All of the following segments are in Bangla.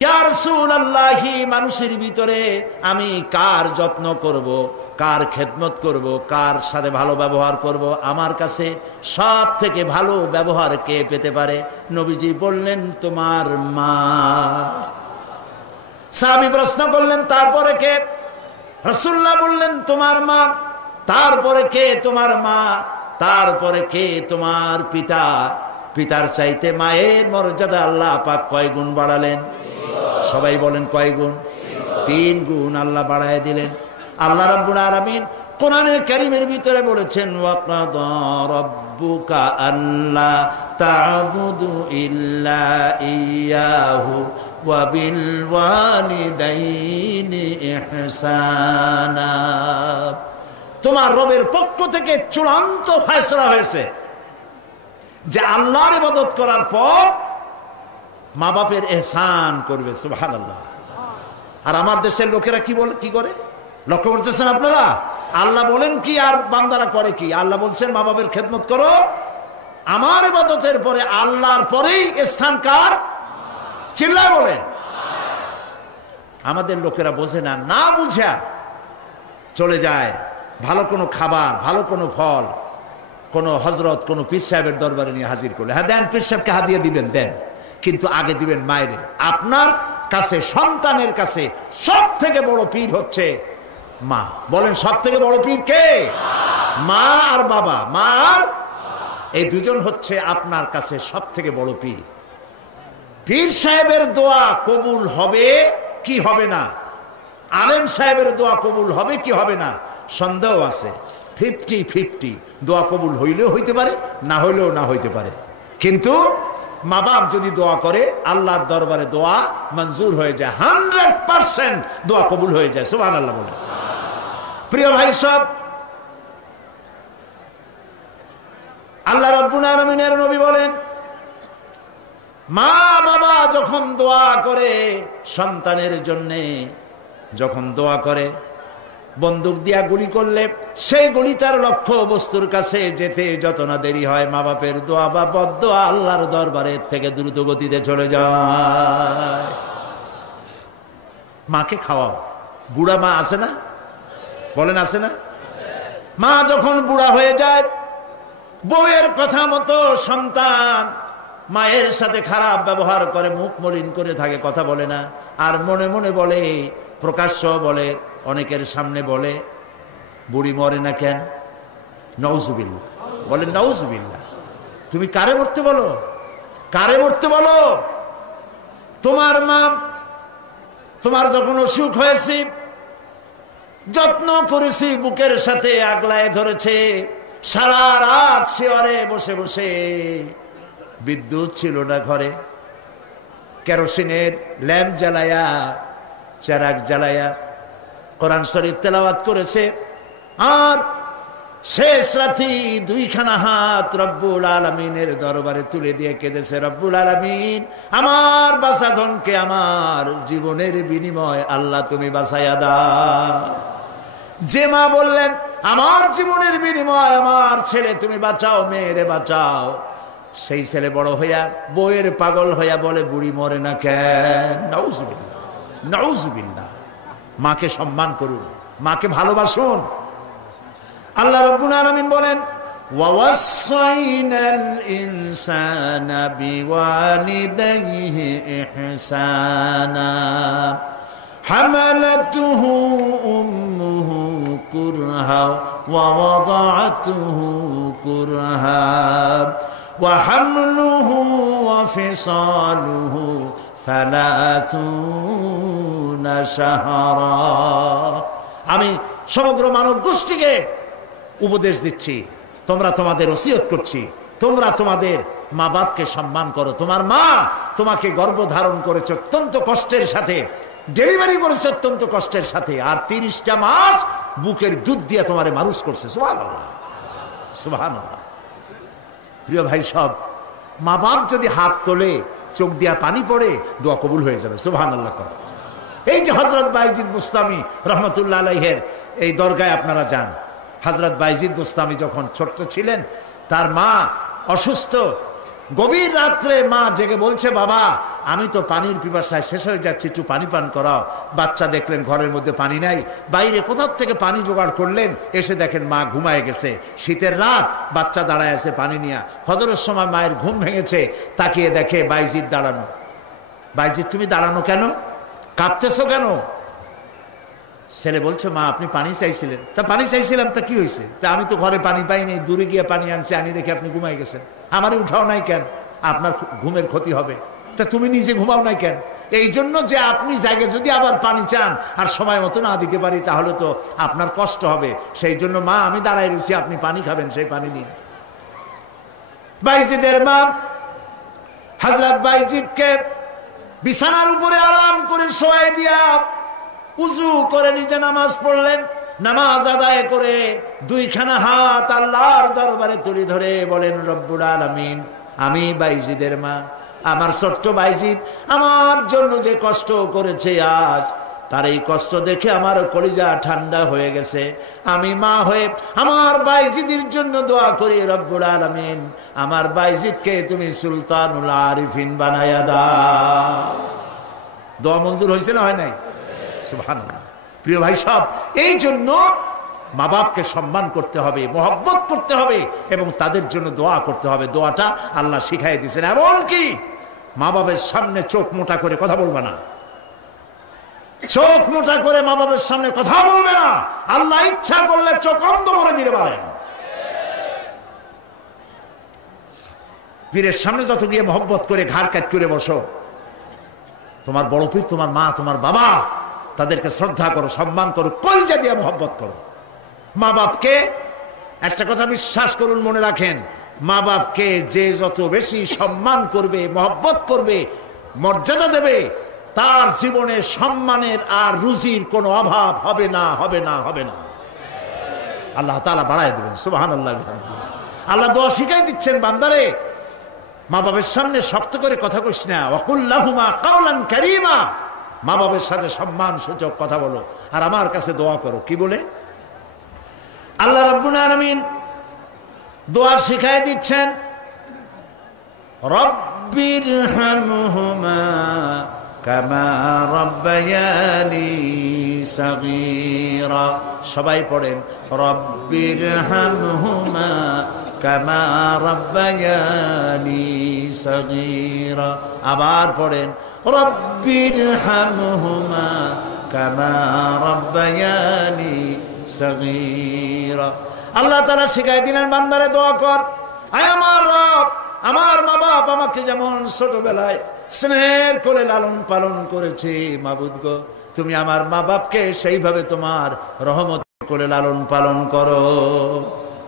ইয়া রাসূলুল্লাহি, মানুষের ভিতরে আমি কার যত্ন করব, কার খেদমত করব, কার সাথে ভালো ব্যবহার করব, আমার কাছে সব থেকে ভালো ব্যবহার কে পেতে পারে? নবীজি বললেন, তোমার মা। সাহাবী প্রশ্ন করলেন, তারপরে কে? রাসূলুল্লাহ বললেন, তোমার মা। তারপরে কে? তোমার মা। তারপরে কে? তোমার পিতা। পিতার চাইতে মায়ের মর্যাদা আল্লাহ পাক কয় গুণ বাড়ালেন? সবাই বলেন কয় গুণ? 3 গুণ আল্লাহ বাড়ায় দিলেন। আল্লাহ রাব্বুল আলামিন কোরআনের কারীমের ভিতরে বলেছেন, ওয়াকাদা রাব্বুকা আল্লা তা'বুদু ইল্লা ইয়াহু ওয়া বিল ওয়ালিদাইনি ইহসানা। তোমার রবের পক্ষ থেকে চূড়ান্ত ফয়সালা হয়েছে যে আল্লাহর ইবাদত করার পর মা বাপের এহসান করবে। সুবহানাল্লাহ। আর আমার দেশের লোকেরা কি করে লক্ষ্য করতেছেন আপনারা? আল্লাহ বলেন কি আর বান্দারা করে কি? আল্লাহ বলছেন মা বাপের খেদমত করো। আমার ইবাদতের পরে আল্লাহর পরেই স্থান কার? চিল্লায় বলেন। আমাদের লোকেরা বোঝে না, না বুঝা চলে যায় ভালো কোনো খাবার, ভালো কোনো ফল কোনো হজরত, কোনো পীর সাহেবের দরবারে নিয়ে হাজির করলে, হ্যাঁ দেন, পীর সাহেবকে হাদিয়া দিবেন, দেন, কিন্তু আগে দিবেন মায়ের। আপনার কাছে, সন্তানের কাছে সব থেকে বড় পীর হচ্ছে মা। বলেন সব থেকে বড় পীর কে? মা আর বাবা। মা আর এই দুজন হচ্ছে আপনার কাছে সব থেকে বড় পীর। পীর সাহেবের দোয়া কবুল হবে কি হবে না? আলেম সাহেবের দোয়া কবুল হবে কি হবে না? সন্দেহ আছে। 50-50। দোয়া কবুল হইলেও হইতে পারে, না হইলেও না হইতে পারে। কিন্তু মা বাপ যদি দোয়া করে, আল্লাহর দরবারে দোয়া মঞ্জুর হয়ে যায়। 100% দোয়া কবুল হয়ে যায়। সুবহানাল্লাহ বলে। প্রিয় ভাই সব, আল্লাহ রাব্বুল আলামিনের নবী বলেন, মা বাবা যখন দোয়া করে সন্তানের জন্যে, যখন দোয়া করে, বন্দুক দিয়া গুলি করলে সেই গুলি তার লক্ষ্য বস্তুর কাছে যেতে যত না দেরি হয়, মা বাপের দোয়া বা বদদোয়া আল্লাহর দরবারের থেকে দ্রুত গতিতে চলে যায়। মাকে খাওয়াও। বুড়া মা আছে না? বলেন আছে না? মা যখন বুড়া হয়ে যায়, বউয়ের কথা মতো সন্তান মায়ের সাথে খারাপ ব্যবহার করে, মুখ মলিন করে থাকে, কথা বলে না, আর মনে মনে বলে, প্রকাশ্য বলে, অনেকের সামনে বলে, বুড়ি মরে না কেন? নাউজুবিল্লাহ। বলেন নাউজুবিল্লাহ। তুমি কারে মরতে বলো? কারে মরতে বলো? তোমার মা, তোমার যখন অসুখ হয়েছে, যত্ন করেছি, বুকের সাথে আগলায় ধরেছে, সারা রাত শিয়রে বসে বসে, বিদ্যুৎ ছিল না ঘরে, কেরোসিনের ল্যাম্প জ্বালায়া, চেরাগ জ্বালায়া কোরআন শরীফ তেলাওয়াত করেছে। আর শেষ রাতি 2খানা হাত রব্বুল আলামিনের দরবারে তুলে দিয়ে কেঁদেছে, রব্বুল আলামিন, আমার বাঁচাধনকে আমার জীবনের বিনিময় আল্লাহ তুমি বাঁচাইয়া দাও। যে মা বললেন, আমার জীবনের বিনিময় আমার ছেলে তুমি বাঁচাও, মেয়েরে বাঁচাও, সেই ছেলে বড় হইয়া বউয়ের পাগল হইয়া বলে, বুড়ি মরে না কেন? নাউজুবিল্লাহ, নাউজুবিল্লাহ। মাকে সম্মান করুন, মাকে ভালোবাসুন। আল্লাহ রাব্বুল আলামিন বলেন, ওয়াওয়াসাইনাল ইনসানা বিওয়ালিদাইহি ইহসানা হামালাতুহু উম্মুহু কুরহা ওয়া ওয়াদাআতুহু কুরহা ওয়া হামলুহু ওয়া ফিসালুহু 30 শাহরা। আমি সমগ্র মানব গোষ্ঠীকে উপদেশ দিচ্ছি, তোমরা তোমাদের ওসিয়ত করছি, তোমরা তোমাদের মা বাপকে সম্মান করো। তোমার মা তোমাকে গর্ভধারণ করেছে অত্যন্ত কষ্টের সাথে, ডেলিভারি করেছে অত্যন্ত কষ্টের সাথে, আর 30টা মাস বুকের দুধ দিয়ে তোমারে মানুষ করছে। সুবহানাল্লাহ, সুবহানাল্লাহ। প্রিয় ভাই সব, মা বাপ যদি হাত তোলে, চোখ দিয়া পানি পড়ে, দোয়া কবুল হয়ে যাবে। সুবহানাল্লাহ। এই যে হযরত বাইজিদ বুস্তামি রহমতুল্লাহ আলাইহির এই দরগায় আপনারা যান, হযরত বাইজিদ বুস্তামি যখন ছোট্ট ছিলেন, তার মা অসুস্থ, গভীর রাত্রে মা জেগে বলছে, বাবা আমি তো পানির পিপাসায় শেষ হয়ে যাচ্ছি, একটু পানি পান করাও। বাচ্চা দেখলেন ঘরের মধ্যে পানি নাই, বাইরে কোথার থেকে পানি জোগাড় করলেন, এসে দেখেন মা ঘুমায় গেছে। শীতের রাত, বাচ্চা দাঁড়ায় আছে পানি নিয়ে। ফজরের সময় মায়ের ঘুম ভেঙেছে, তাকিয়ে দেখে বাইজিদ দাঁড়ানো। বাইজিদ তুমি দাঁড়ানো কেন, কাঁপতেছো কেন? ছেলে বলছে, মা আপনি পানি চাইছিলেন। তা পানি চাইছিলাম, তা কি হয়েছে? তা আমি তো ঘরে পানি পাইনি, দূরে গিয়ে পানি আনছি, আনি দেখে আপনি ঘুমাই গেছেন। আমারই উঠাও নাই কেন? আপনার ঘুমের ক্ষতি হবে। তা তুমি নিজে ঘুমাও নাই কেন? এই জন্য যে আপনি জায়গায় যদি আবার পানি চান আর সময় মতো না দিতে পারি, তাহলে তো আপনার কষ্ট হবে। সেই জন্য মা আমি দাঁড়ায় রয়েছি, আপনি পানি খাবেন সেই পানি নিয়ে। বাইজিদের মা হযরত বাইজিদকে বিছানার উপরে আরাম করে শোয়াই দিয়া উযু করে নিজে নামাজ পড়লেন। নামাজ আদায় করে দুইখানা হাত আল্লাহর দরবারে তুলে ধরে বলেন, রব্বুল আলামিন, আমি বাইজিদের মা, আমার ছোট্ট বাইজিদ আমার জন্য যে কষ্ট করেছে, আজ তার এই কষ্ট দেখে আমার কলিজা ঠান্ডা হয়ে গেছে। আমি মা হয়ে আমার বাইজিদের জন্য দোয়া করি, রব্বুল আলামিন আমার বাইজিদকে তুমি সুলতানুল আরিফিন বানায়া দাও। দোয়া মঞ্জুর হয়েছে না হয় নাই? সুবহানাল্লাহ। প্রিয় ভাই সব, এই জন্য মা বাপকে সম্মান করতে হবে, মহব্বত করতে হবে এবং তাদের জন্য দোয়া করতে হবে। দোয়াটা আল্লাহ শিখাই দিয়েছেন। এমনকি মা বাবার সামনে চোখ মোটা করে কথা বলবে না, চোখ মোটা করে মা বাবার সামনে কথা বলবে না। আল্লাহ ইচ্ছা করলে চোখ অন্ধ করে দিতে পারেন। পীরের সামনে যত গিয়ে মহব্বত করে ঘাড় কাট করে বসো, তোমার বড় পীর, তোমার মা, তোমার বাবা, তাদেরকে শ্রদ্ধা করো, সম্মান করো, কলজা দিয়ে মহব্বত করো। মা বাপকে একটা কথা বিশ্বাস করুন, মনে রাখেন, মা বাপকে যে যত বেশি সম্মান করবে, মহব্বত করবে, মর্যাদা দেবে, তার জীবনে সম্মানের আর রুজির কোনো অভাব হবে না, হবে না, হবে না। আল্লাহ তাআলা বাড়ায় দেবেন। সুবহানাল্লাহ। আল্লাহ দোয়া শিখাই দিচ্ছেন, বান্দারে মা বাবার সামনে শক্ত করে কথা কইস না, ওয়াকুল লাহুমা কাওলান কারীমা, মা বাবার সাথে সম্মান সূচক কথা বলো আর আমার কাছে দোয়া করো। কি বলে? আল্লাহ রাব্বুল আলামিন দোয়া শিখাই দিচ্ছেন, রব্বিরহামহুমা কামা রাব্বায়ানি সাগীরা। সবাই পড়েন, রব্বিরহামহুমা কামা রাব্বায়ানি সাগীরা। আবার পড়েন, রব্বিরহামহুমা কামা রাব্বায়ানি সাগীরা। আল্লাহ তাআলা শিখাই দিলেন, বান্দারে দোয়া কর, আয় আমার রব, আমার মা বাপ আমাকে যেমন ছোটবেলায় স্নেহের কোলে লালন পালন করেছে, মাবুদ গো তুমি আমার মা বাপকে সেইভাবে তোমার রহমতের কোলে লালন পালন করো।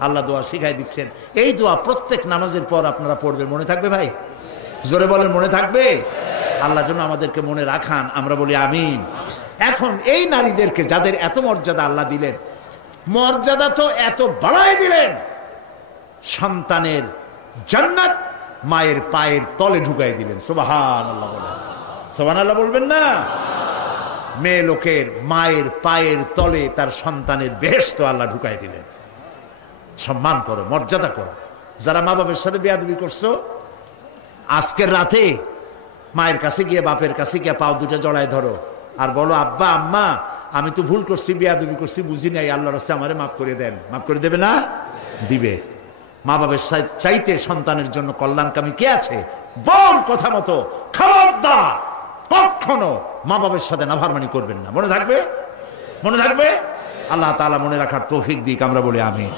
আল্লাহ দোয়া শিখাই দিচ্ছেন। এই দোয়া প্রত্যেক নামাজের পর আপনারা পড়বেন। মনে থাকবে ভাই? জোরে বলেন, মনে থাকবে? আল্লাহ যেন আমাদেরকে মনে রাখান, আমরা বলি আমিন। এখন এই নারীদেরকে যাদের এত মর্যাদা আল্লাহ দিলেন, মর্যাদা তো এত বাড়াই দিলেন, সন্তানের জান্নাত মায়ের পায়ের তলে ঢুকাই দিলেন। সুবহানাল্লাহ বলেন, সুবহানাল্লাহ বলবেন না? মেয়ে লোকের মায়ের পায়ের তলে তার সন্তানের বেহেশত আল্লাহ ঢুকাই দিলেন। সম্মান করো, মর্যাদা করো। যারা মা বাবার সাথে বেয়াদবি করছো, আজকের রাতে মায়ের কাছে গিয়ে, বাপের কাছে গিয়ে পাও দুটা জড়ায় ধরো আর বলো, আব্বা আম্মা আমি তো ভুল করছি, বেয়াদবি করছি, বুঝি নাই, আল্লাহর রাস্তায় আমারে মাফ করে দেন। মাফ করে দেবে না? দিবে। মা বাবার চাইতে সন্তানের জন্য কল্যাণকামী কে আছে? বল কথা মতো খবরদার কখনো মা বাবার সাথে নাফরমানি করবেন না। মনে থাকবে? মনে থাকবে? আল্লাহ তাআলা মনে রাখার তৌফিক দিক, আমরা বলি আমিন।